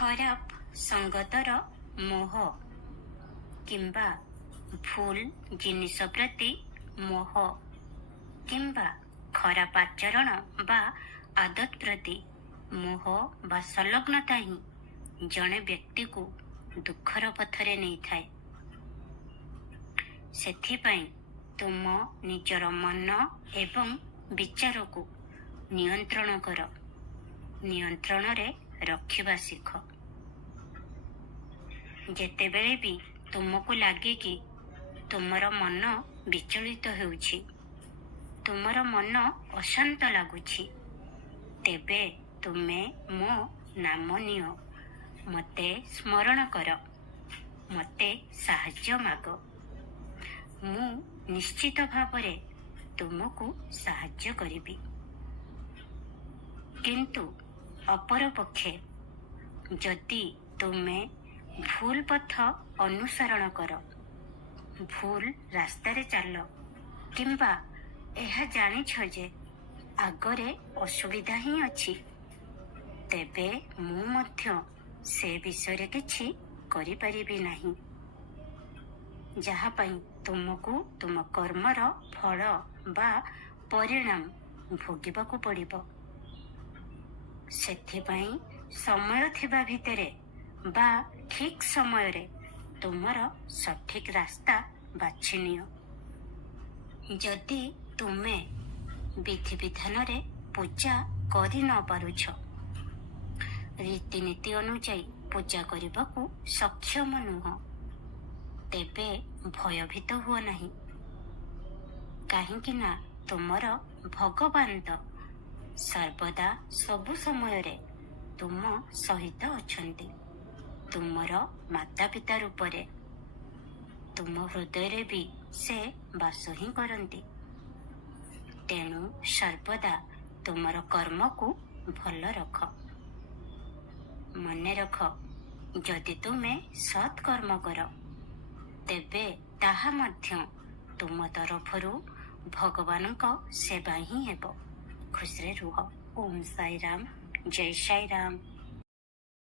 ଖରାପ ସଙ୍ଗତର ମୋହ କିମ୍ବା ଭୁଲ ଜିନିଷ ପ୍ରତି ମୋହ କିମ୍ବା ଖରାପ ଆଚରଣ ବା ଆଦତ ପ୍ରତି ମୋହ ବା ସଂଲଗ୍ନତା ହିଁ ଜଣେ ବ୍ୟକ୍ତିକୁ ଦୁଃଖର ପଥରେ ନେଇଥାଏ। ସେଥିପାଇଁ ତୁମ ନିଜର ମନ ଏବଂ ବିଚାରକୁ ନିୟନ୍ତ୍ରଣ କର, ନିୟନ୍ତ୍ରଣରେ ରଖିବା ଶିଖ। ଯେତେବେଳେ ବି ତୁମକୁ ଲାଗେ କି ତୁମର ମନ ବିଚଳିତ ହେଉଛି, ତୁମର ମନ ଅଶାନ୍ତ ଲାଗୁଛି, ତେବେ ତୁମେ ମୋ ନାମ ନିଅ, ମୋତେ ସ୍ମରଣ କର, ମୋତେ ସାହାଯ୍ୟ ମାଗ। ମୁଁ ନିଶ୍ଚିତ ଭାବରେ ତୁମକୁ ସାହାଯ୍ୟ କରିବି। କିନ୍ତୁ ଅପରପକ୍ଷେ ଯଦି ତୁମେ ଭୁଲ ପଥ ଅନୁସରଣ କର, ଭୁଲ ରାସ୍ତାରେ ଚାଲ କିମ୍ବା ଏହା ଜାଣିଛ ଯେ ଆଗରେ ଅସୁବିଧା ହିଁ ଅଛି, ତେବେ ମୁଁ ମଧ୍ୟ ସେ ବିଷୟରେ କିଛି କରିପାରିବି ନାହିଁ, ଯାହା ପାଇଁ ତୁମକୁ ତୁମ କର୍ମର ଫଳ ବା ପରିଣାମ ଭୋଗିବାକୁ ପଡ଼ିବ। ସେଥିପାଇଁ ସମୟ ଥିବା ଭିତରେ ବା ଠିକ ସମୟରେ ତୁମର ସଠିକ ରାସ୍ତା ବାଛି ନିଅ। ଯଦି ତୁମେ ବିଧିବିଧାନରେ ପୂଜା କରି ନ ପାରୁଛ, ରୀତିନୀତି ଅନୁଯାୟୀ ପୂଜା କରିବାକୁ ସକ୍ଷମ ନୁହଁ, ତେବେ ଭୟଭୀତ ହୁଅ ନାହିଁ, କାହିଁକି ନା ତୁମର ଭଗବାନ ତ ସର୍ବଦା ସବୁ ସମୟରେ ତୁମ ସହିତ ଅଛନ୍ତି। ତୁମର ମାତା ପିତା ରୂପରେ ତୁମ ହୃଦୟରେ ବି ସେ ବାସ ହିଁ କରନ୍ତି। ତେଣୁ ସର୍ବଦା ତୁମର କର୍ମକୁ ଭଲ ରଖ। ମନେ ରଖ, ଯଦି ତୁମେ ସତ୍ କର୍ମ କର, ତେବେ ତାହା ମଧ୍ୟ ତୁମ ତରଫରୁ ଭଗବାନଙ୍କ ସେବା ହିଁ ହେବ। ଖୁସିରେ ରୁହ। ଓମ୍ ସାଇ ରାମ, ଜୟ ସାଇ ରାମ।